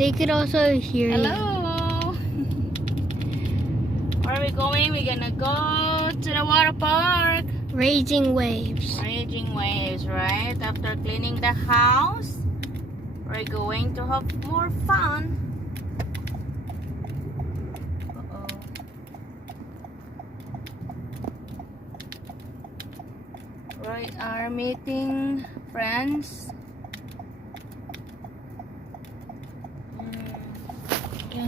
They could also hear you. Hello. Where are we going? We're gonna go to the water park. Raging waves. Raging waves, right? After cleaning the house, we're going to have more fun. Uh-oh. We are meeting friends. Yeah.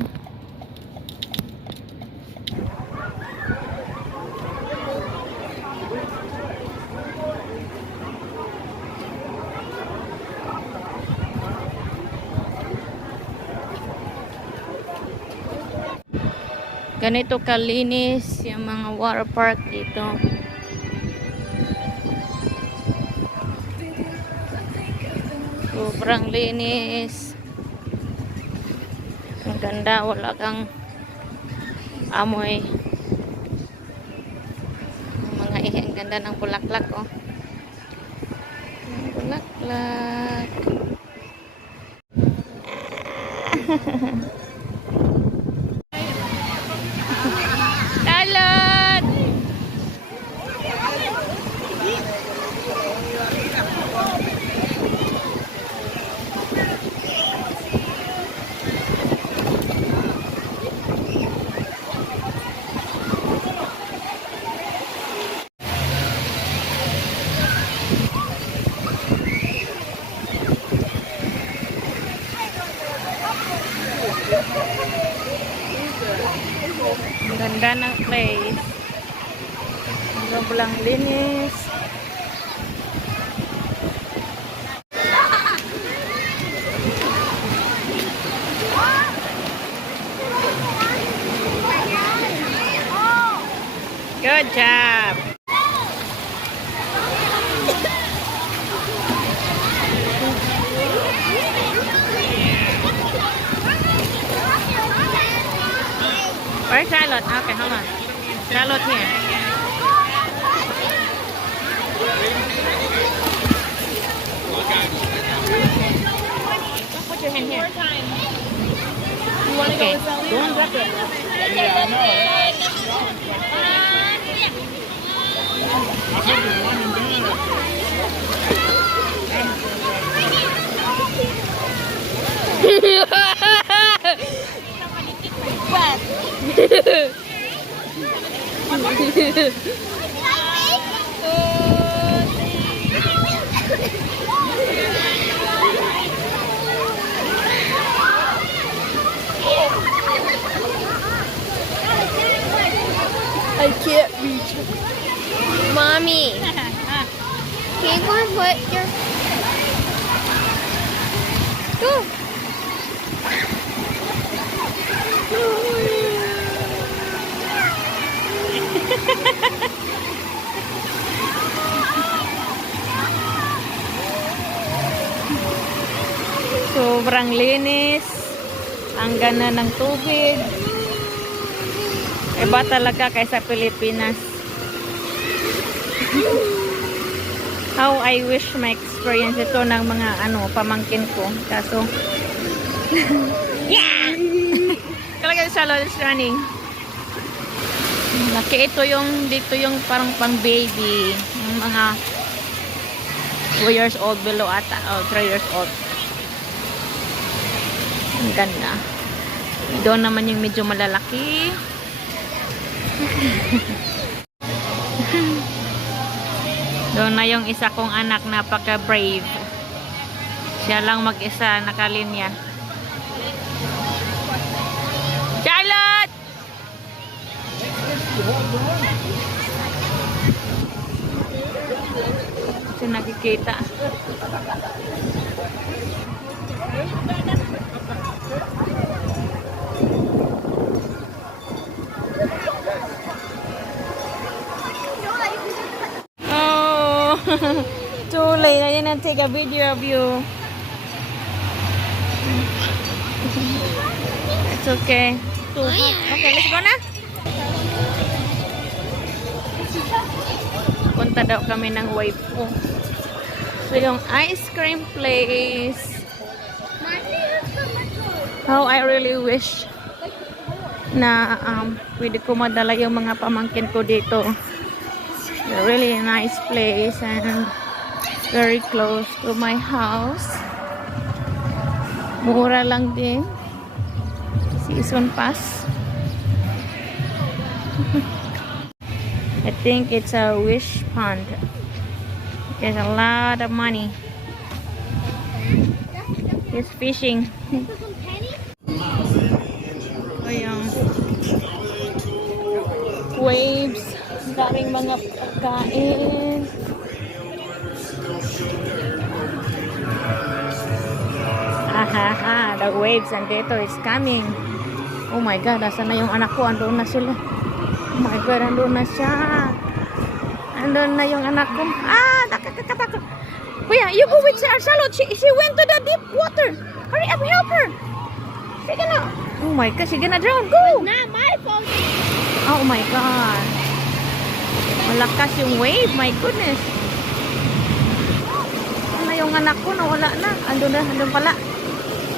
Ganito kalinis yung mga water park dito. Sobrang linis. Ang ganda, wala kang amoy. Mga ang ganda ng bulaklak, oh. Ang bulaklak. Talon! Ang ganda ng place. Sobrang linis. Good job. Where's Charlotte? Okay, hold on. Charlotte here. Put your hand here. Okay. Don't drop it. Yeah, I know. I think it's one and I can't reach it. Mommy, can you go and put your... Go. Sobrang linis. Ang ganda ng tubig. Iba talaga kaysa Pilipinas. How I wish my experience ito ng mga pamangkin ko. Kaso yeah! Talaga siya is running. Laki ito dito yung parang pang baby. Yung mga 2 years old below ata. O 3 years old. Ang ganda. Doon naman yung medyo malalaki. Doon na yung isa kong anak na pagka-brave. Siya lang mag-isa nakalinya. Charlotte! Siya nakikita. Too late. I didn't take a video of you. It's okay. Okay, let's go na. Punta daw kami ng wave po. So yung ice cream place. How I really wish na pwede ko madala yung mga pamangkin ko dito. A really nice place and very close to my house. Mura lang din. Season pass. I think it's a wish pond. There's a lot of money. He's fishing. Ayan. Waves. Daming mga pagkain. The waves andito is coming. Oh my God, asan na yung anak ko? Andun na sila. Oh my God, andun na siya. Andun na yung anak ko. Takot. Kuya, you go with Charlotte. She went to the deep water. Hurry up, help her. She gonna... Oh my God, she gonna drown. Go! Not my fault. Oh my God. Malakas yung wave. My goodness. Ano na yung anak ko? Nawala na. Andun pala.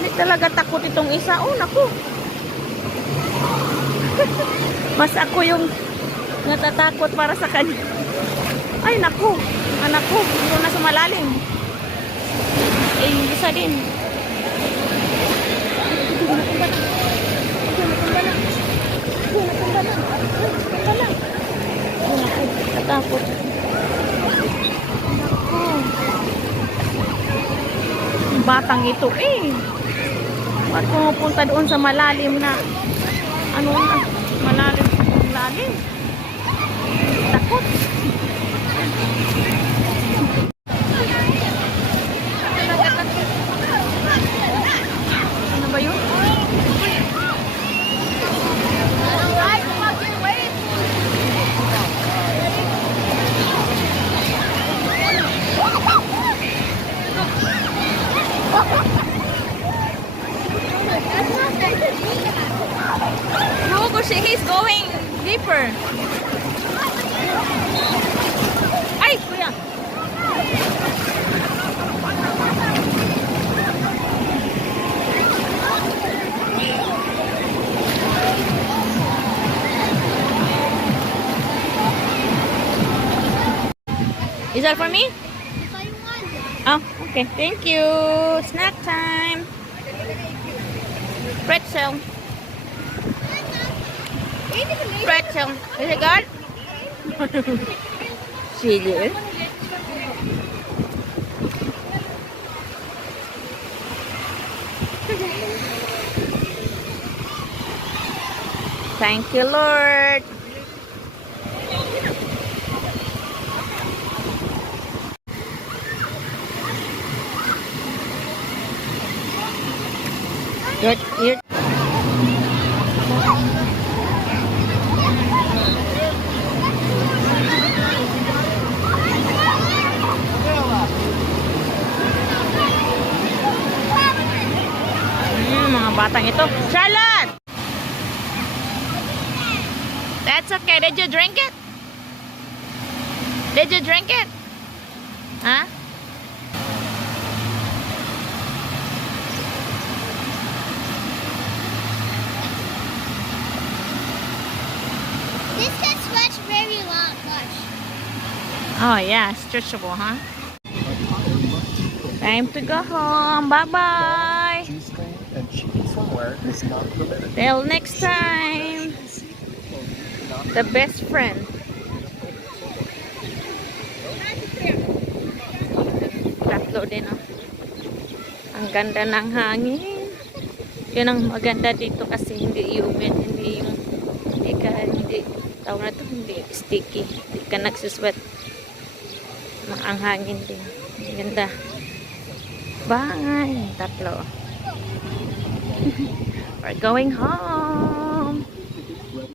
Hindi talaga takot itong isa. Oh, naku. Mas ako yung natatakot para sa kanya. Ay, naku. Anak ko. Andun na sa malalim. Eh, yung isa din. Takot. Batang ito Ba't pumupunta doon sa malalim na malalim takot. Ano ba yun? No, but he's going deeper. Ay, kuya. Is that for me? Oh, okay. Thank you. Snack time. Pretzel. Pretzel. Is it good? Sige. Thank you, Lord. You're mga batang ito. Charlotte! That's okay. Did you drink it? Did you drink it? Huh? This can stretch very long. Gosh. Oh yeah, stretchable, huh? Time to go home. Bye-bye. Tuesday and cheating somewhere is not permitted. Till next time. The best friend. Tatlo din, oh. Ang ganda ng hangin. Yun ang maganda dito kasi hindi humid, hindi tawag na to, hindi sticky. Hindi ka nagsusweat. Ang hangin din. Ang ganda. Bye! Tatlo. We're going home.